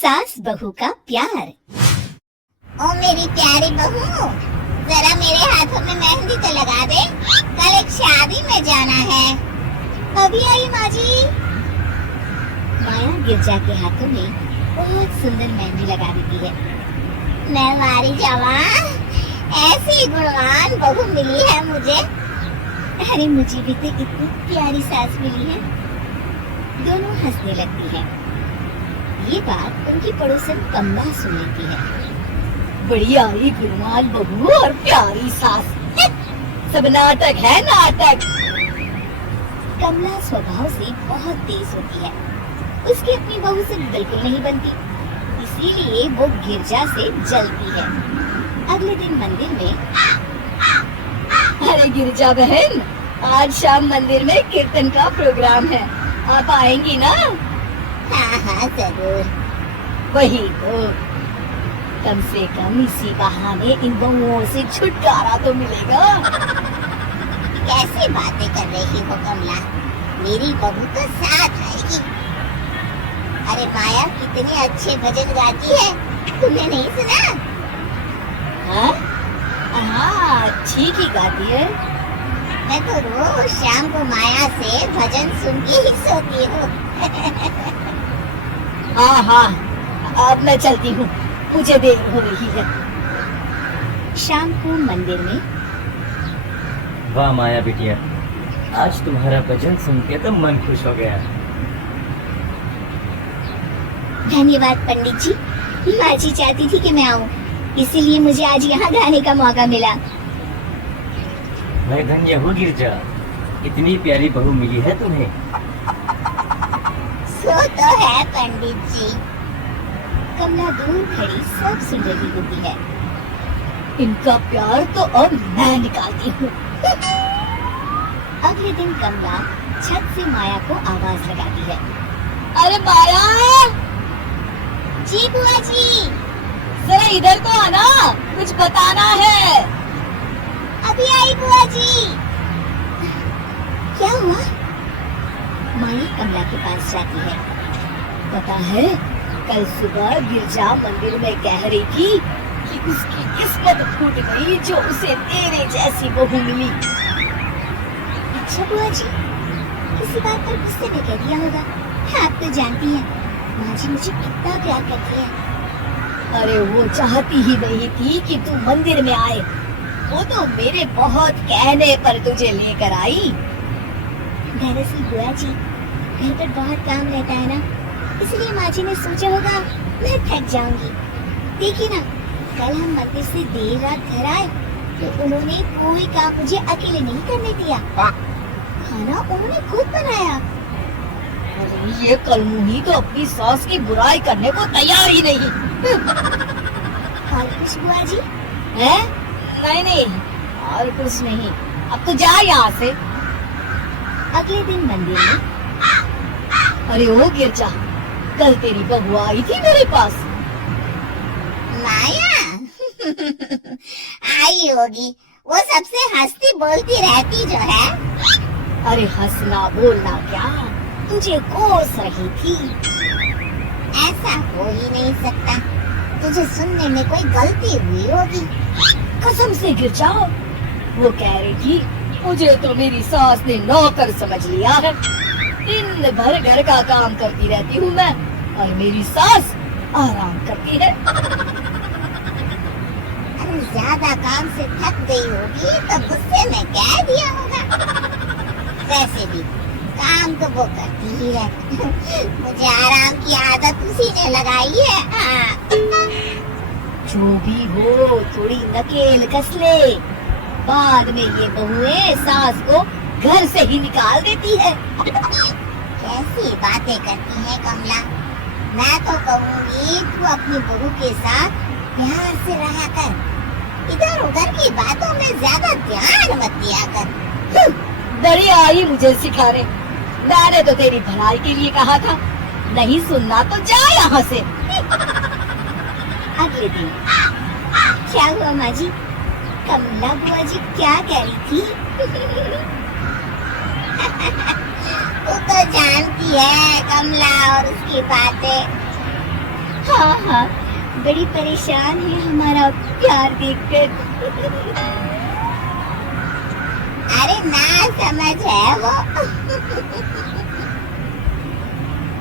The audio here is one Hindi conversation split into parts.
सास बहू का प्यार। ओ मेरी प्यारी बहू, जरा मेरे हाथों में मेहंदी तो लगा दे, कल एक शादी में जाना है। अभी आई माँ जी। माया गिरजा के हाथों में बहुत सुंदर मेहंदी लगा देती है। मैं वारी जवान, ऐसी गुणवान बहू मिली है मुझे। अरे मुझे भी तो इतनी प्यारी सास मिली है। दोनों हंसने लगती है। ये बात उनकी पड़ोसन कमला सुन लेती है। बड़ी आई गुणवान बहू और प्यारी सास, सब नाटक है नाटक। कमला स्वभाव से बहुत तेज होती है। उसकी अपनी बहू से बिल्कुल नहीं बनती, इसीलिए वो गिरजा से जलती है। अगले दिन मंदिर में, अरे गिरजा बहन, आज शाम मंदिर में कीर्तन का प्रोग्राम है, आप आएंगी ना? हाँ जरूर। वही तो, कम से कम इसी बहाने इन बहुओं से छुटकारा तो मिलेगा। कैसी बातें कर रही हो कमला, मेरी बहू तो साथ आएगी। अरे माया कितने अच्छे भजन गाती है, तुमने नहीं सुना? हाँ हाँ, ठीक ही गाती है। मैं तो रोज शाम को माया से भजन सुन के ही सोती हूँ। हाँ हाँ, अब मैं चलती हूँ, मुझे देर हो रही है। शाम को मंदिर में, वाह माया बिटिया, आज तुम्हारा भजन सुन के तो मन खुश हो गया। धन्यवाद पंडित जी। माँ जी चाहती थी कि मैं आऊँ, इसीलिए मुझे आज यहाँ गाने का मौका मिला। मैं धन्य हूँ गिरजा, इतनी प्यारी बहू मिली है तुम्हें। सो तो है पंडित जी। कमला दूर खड़ी सब सुन रही होती है। इनका प्यार तो अब मैं निकालती हूँ। अगले दिन कमला छत से माया को आवाज लगाती है। अरे माया, जी बुआ जी। जरा इधर तो आना, कुछ बताना है। अभी आई बुआ जी। क्या हुआ? माया कमला के पास जाती है। पता है, कल सुबह गिरजा मंदिर में कह रही थी कि उसकी किस्मत फूट गई जो उसे तेरे जैसी बहू मिली। अच्छा बुआ जी, किसी बात पर गुस्से में कह दिया होगा। आप तो जानती हैं, माँ जी मुझे कितना प्यार करती है। अरे वो चाहती ही नहीं थी कि तू मंदिर में आए, वो तो मेरे बहुत कहने पर तुझे लेकर आई। दरअसल बुआ जी, घर पर बहुत काम रहता है ना, इसलिए माँ जी ने सोचा होगा मैं थक जाऊंगी। देखिए ना, कल हम मंदिर से देर रात घर आए तो उन्होंने कोई काम मुझे अकेले नहीं करने दिया। खाना उन्होंने खुद बनाया। अरे ये कलमुही तो अपनी सास की बुराई करने को तैयार ही नहीं। और कुछ बुआ जी? है? नहीं, और कुछ नहीं, अब तो जा यहाँ से। अगले दिन मंदिर में, अरे ओ गिरजा, कल तेरी बहू आई थी मेरे पास। माया आई होगी, वो सबसे हंसती बोलती रहती जो है। अरे हंसना बोलना क्या, तुझे कोस रही थी। ऐसा हो ही नहीं सकता, तुझे सुनने में कोई गलती हुई होगी। कसम से गिरजा, वो कह रही थी मुझे तो मेरी सास ने नौकर समझ लिया है। दिन भर घर का काम करती रहती हूँ मैं, और मेरी सास आराम करती है। अरे ज्यादा काम से थक गई होगी तो गुस्से में कह दिया होगा। वैसे भी काम तो वो करती ही है। मुझे आराम की आदत उसी ने लगाई है। हाँ। जो भी हो, थोड़ी नकेल कस ले, बाद में ये बहुएं सास को घर से ही निकाल देती है। कैसी बातें करती है कमला। मैं तो कहूँगी तू अपनी बहू के साथ प्यार से रहा कर, इधर उधर की बातों में ज्यादा ध्यान मत दिया कर। बड़ी आई मुझे सिखाने, मैंने तो तेरी भलाई के लिए कहा था, नहीं सुनना तो जा यहाँ से। अगले दिन, क्या हुआ माँ जी? कमला बुआ जी क्या कह रही थी? तू तो जानती है कमला और उसकी बातें। हाँ, बड़ी परेशान है हमारा प्यार देखकर। अरे ना समझ है वो।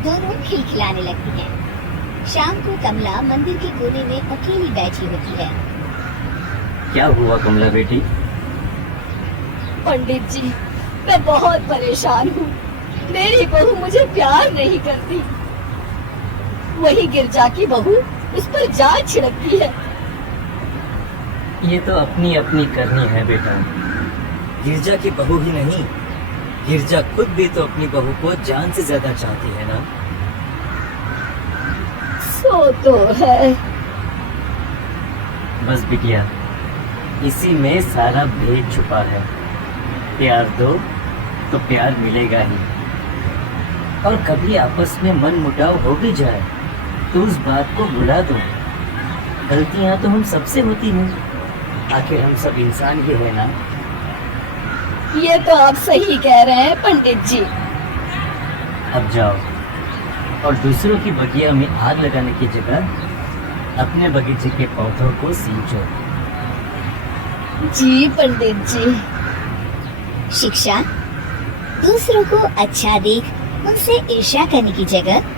दोनों खिलखिलाने लगती हैं। शाम को कमला मंदिर के कोने में अकेली बैठी होती है। क्या हुआ कमला बेटी? पंडित जी, मैं बहुत परेशान हूँ। मेरी बहू मुझे प्यार नहीं करती। वही गिरजा की बहू उस पर जान छिड़कती है। ये तो अपनी अपनी करनी है बेटा। गिरजा की बहू ही नहीं, गिरजा खुद भी तो अपनी बहू को जान से ज्यादा चाहती है ना। सो तो है। बस बिटिया, इसी में सारा भेद छुपा है। प्यार दो तो प्यार मिलेगा ही। और कभी आपस में मन मुटाव हो भी जाए तो उस बात को भुला दो। गलतियां तो हम सबसे होती हैं, आखिर हम सब इंसान ही है ना। ये तो आप सही कह रहे हैं पंडित जी। अब जाओ और दूसरों की बगिया में आग लगाने की जगह अपने बगीचे के पौधों को सींचो। जी पंडित जी। शिक्षा, दूसरों को अच्छा देख उनसे ईर्ष्या करने की जगह